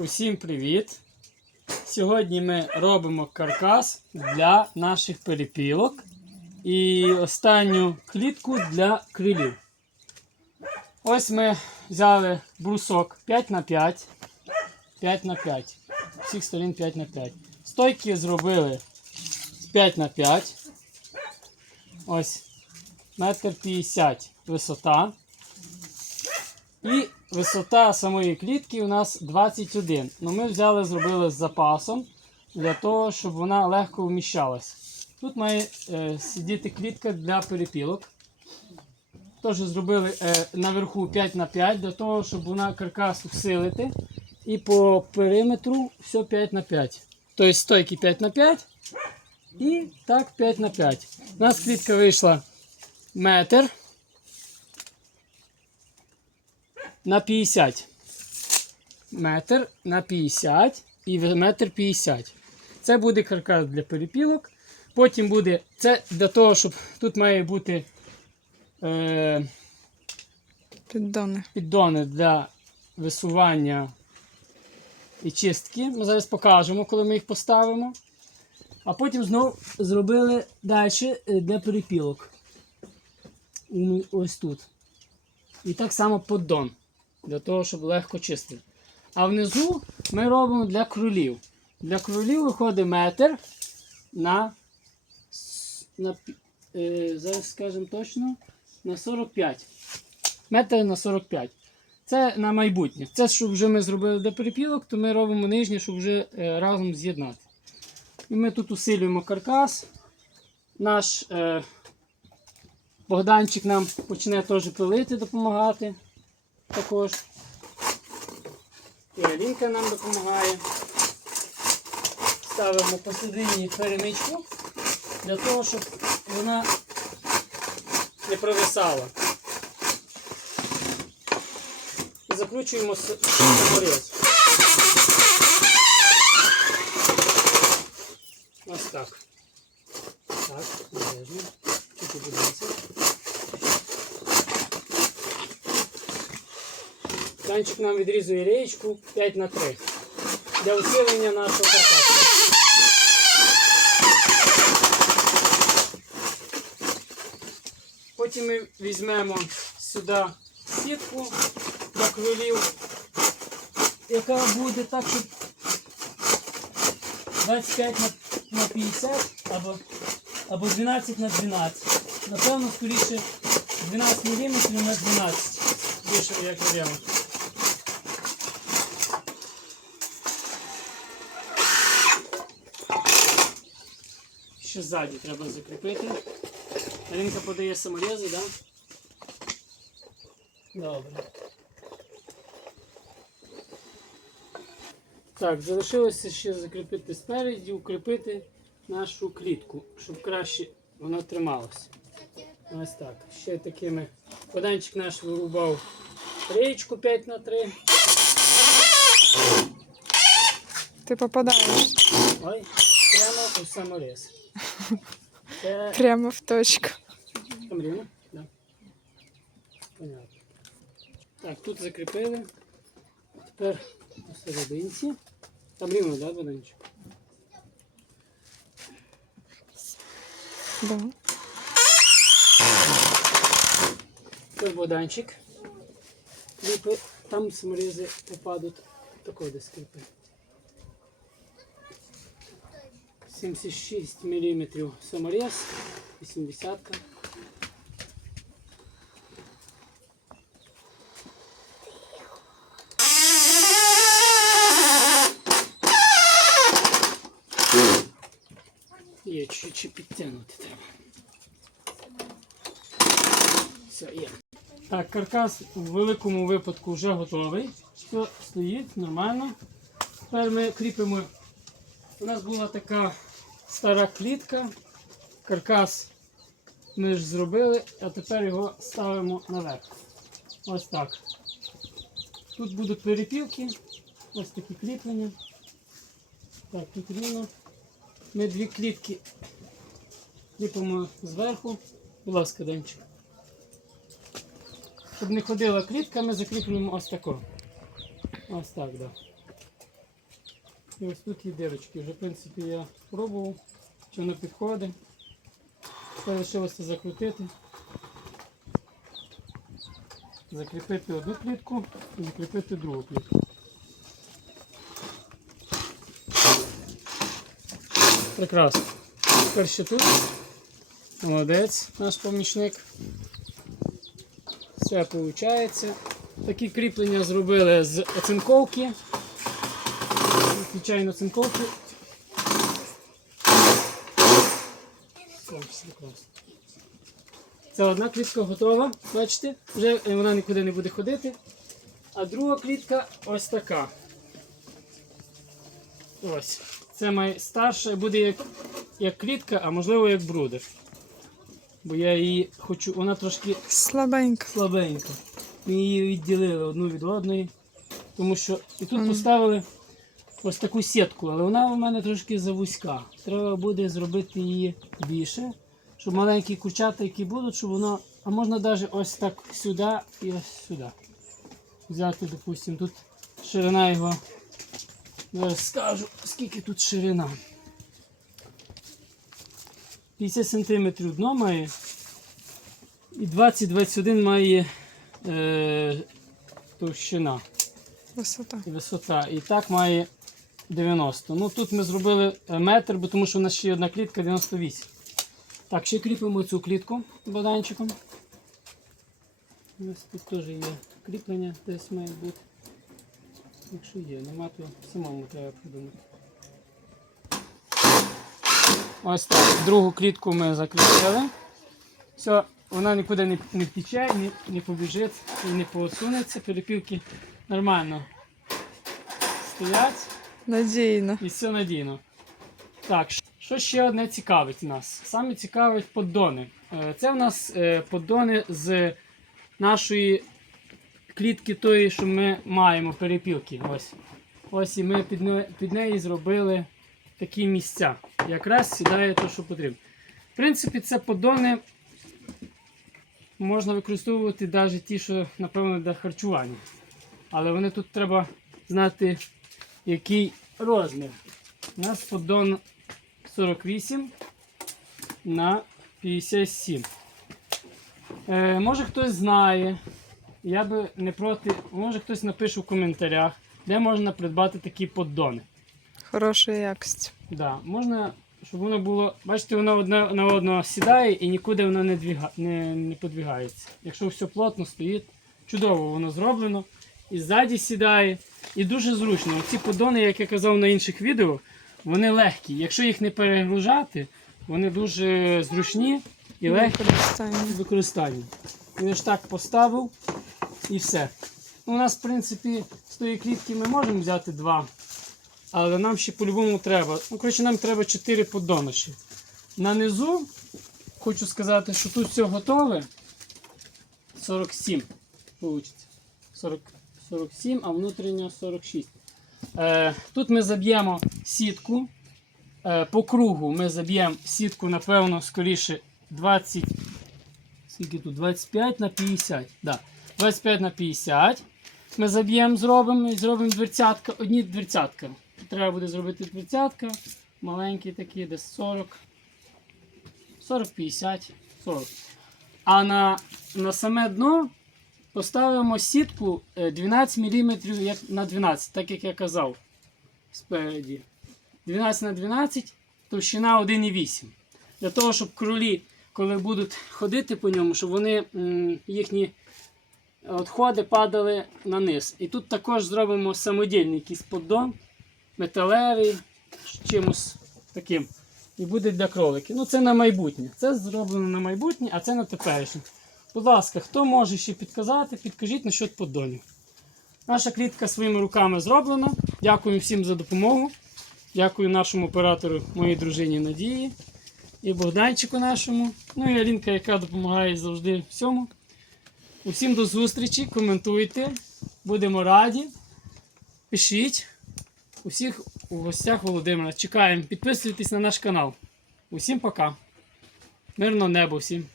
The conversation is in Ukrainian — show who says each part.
Speaker 1: Усім привіт! Сьогодні ми робимо каркас для наших перепілок і останню клітку для крилів. Ось ми взяли брусок 5х5, 5х5, всіх сторін 5х5. Стойки зробили 5х5. Ось метр 50 висота. І висота самої клітки у нас 21. Ну, ми взяли, зробили з запасом для того, щоб вона легко вміщалась. Тут має е, сидіти клітка для перепілок. Теж зробили е, наверху 5 на 5 для того, щоб вона каркас усилити. І по периметру все 5 на 5. Тобто стойки 5 на 5 і так 5 на 5. У нас клітка вийшла метр на 50. Метр на 50 і метр 50. Це буде каркас для перепілок. Потім буде це для того, щоб тут має бути е,
Speaker 2: Піддони.
Speaker 1: піддони для висування і чистки. Ми зараз покажемо, коли ми їх поставимо. А потім знову зробили далі для перепілок. Ось тут. І так само поддон. Для того, щоб легко чистити. А внизу ми робимо для кролів. Для кролів виходить метр на, на е, зараз скажемо точно, на 45. Метр на 45. Це на майбутнє. Це, що вже ми зробили для перепілок, то ми робимо нижнє, щоб вже е, разом з'єднати. І ми тут усилюємо каркас. Наш е, Богданчик нам почне теж пилити, допомагати. Також. І Алінка нам допомагає. Ставимо посередині перемичку для того, щоб вона не провисала. І закручуємо с- Ось так. Так, обережно. Чуть будеться. Танчик нам відрізує реєчку 5 на 3 для усилення нашого каркасу. Потім ми візьмемо сюди сітку для кролів, яка буде так, щоб 25 на, на 50 або, або 12 на 12. Напевно, скоріше 12 мм на 12. Більше як варіант. Ще ззаді треба закріпити. Алінка подає саморези, так? Да? Добре. Так, залишилося ще закріпити спереді, укріпити нашу клітку, щоб краще вона трималася. Ось так. Ще такими. Поданчик наш вирубав реєчку 5 на 3
Speaker 2: Ти попадаєш
Speaker 1: Ой, прямо у саморез. Це
Speaker 2: прямо в точку.
Speaker 1: там рівно? Да. Понятно. Так, тут закріпили. Тепер посерединці. Там рівно, да, Богданчик?
Speaker 2: Да.
Speaker 1: Тут Богданчик. Там саморези попадуть такої десь. 76 мм саморез, 80 -ка. Є чуть-чуть підтягнути треба. Все, є. Так, каркас в великому випадку вже готовий. Все стоїть нормально. Тепер ми кріпимо. У нас була така стара клітка. Каркас ми ж зробили, а тепер його ставимо наверх. Ось так. Тут будуть перепілки. Ось такі кріплення. Так, тут рівно. Ми дві клітки кріпимо зверху. Будь ласка, Денчик. Щоб не ходила клітка, ми закріплюємо ось тако. Ось так, да. І ось тут є дирочки. Вже, в принципі, я пробував, чи воно підходить. Тепер лишилося закрутити. Закріпити одну клітку і закріпити другу клітку. Прекрасно. Тепер ще тут. Молодець, наш помічник. Все виходить. Такі кріплення зробили з оцинковки. Звичайно, оцинковки. О. Це одна клітка готова, бачите? Вже е, вона нікуди не буде ходити. А друга клітка ось така. Ось. Це має старша, буде як, як клітка, а можливо як брудер. Бо я її хочу, вона трошки
Speaker 2: Слабенько.
Speaker 1: слабенька. Ми її відділили одну від одної. Тому що і тут
Speaker 2: Мгм.
Speaker 1: поставили ось таку сітку, але вона у мене трошки завузька. Треба буде зробити її більше, щоб маленькі курчата, які будуть, щоб воно. А можна навіть ось так сюди і ось сюди. Взяти, допустимо, тут ширина його. Зараз скажу, скільки тут ширина. 50 см дно має. І 20-21 має е, товщина
Speaker 2: Висота.
Speaker 1: висота. І так має 90. Ну тут ми зробили е, метр, бо тому що у нас ще одна клітка 98. Так, ще кріпимо цю клітку баданчиком. Ось тут теж є кріплення, десь має бути. Якщо є, нема, то самому треба придумати. Ось так. Другу клітку ми закріпили. Все, вона нікуди не, не втіче, не, не побіжить і не посунеться. Перепілки нормально стоять
Speaker 2: Надійно.
Speaker 1: і все надійно. Так, що ще одне цікавить нас? Саме цікавить поддони. Е, Це в нас е, поддони з нашої клітки тої, що ми маємо перепілки. Ось. Ось і ми під, не- під неї зробили такі місця. Якраз сідає те, що потрібно. В принципі, це поддони можна використовувати навіть ті, що, напевно, для харчування. Але вони тут треба знати, який розмір. У нас поддон 48 на 57. Е, може хтось знає, я би не проти, може хтось напише в коментарях, де можна придбати такі поддони.
Speaker 2: Хорошої якості.
Speaker 1: Да, можна, щоб воно було. Бачите, воно одне на одного сідає і нікуди воно не, двіга, не, не подвігається. Якщо все плотно стоїть, чудово воно зроблено. І ззаді сідає. І дуже зручно. Ці поддони, як я казав на інших відео, вони легкі. Якщо їх не перегружати, вони дуже зручні і легкі
Speaker 2: Використання.
Speaker 1: в використанні. Він ж так поставив і все. Ну, у нас, в принципі, з тої клітки ми можемо взяти два. Але нам ще по-любому треба. Ну, коротше, нам треба 4 поддони ще. На низу хочу сказати, що тут все готове. 47 вийде. 40, 47, а внутрішньо 46. Е, тут ми заб'ємо сітку. Е, по кругу ми заб'ємо сітку, напевно, скоріше 20. Скільки тут? 25 на 50. Да. 25 на 50. Ми заб'ємо, зробимо і зробимо дверцятка, одні дверцятка. Треба буде зробити дверцятка. Маленькі такі, десь 40. 40, 50, 40. А на, на саме дно поставимо сітку е, 12 мм на 12, так як я казав спереді. 12 на 12, товщина 1,8. Для того, щоб кролі, коли будуть ходити по ньому, щоб вони їхні відходи падали на низ. І тут також зробимо самодільний якийсь поддон, металевий, чимось таким. І буде для кроликів. Ну, це на майбутнє. Це зроблено на майбутнє, а це на теперішнє. Будь ласка, хто може ще підказати, підкажіть насчет поддонів. Наша клітка своїми руками зроблена. Дякую всім за допомогу. Дякую нашому оператору, моїй дружині Надії і Богданчику нашому. Ну і Алінка, яка допомагає завжди всьому. Усім до зустрічі, коментуйте, будемо раді. Пишіть. Усіх у гостях Володимира. Чекаємо. Підписуйтесь на наш канал. Усім пока. Мирного неба всім.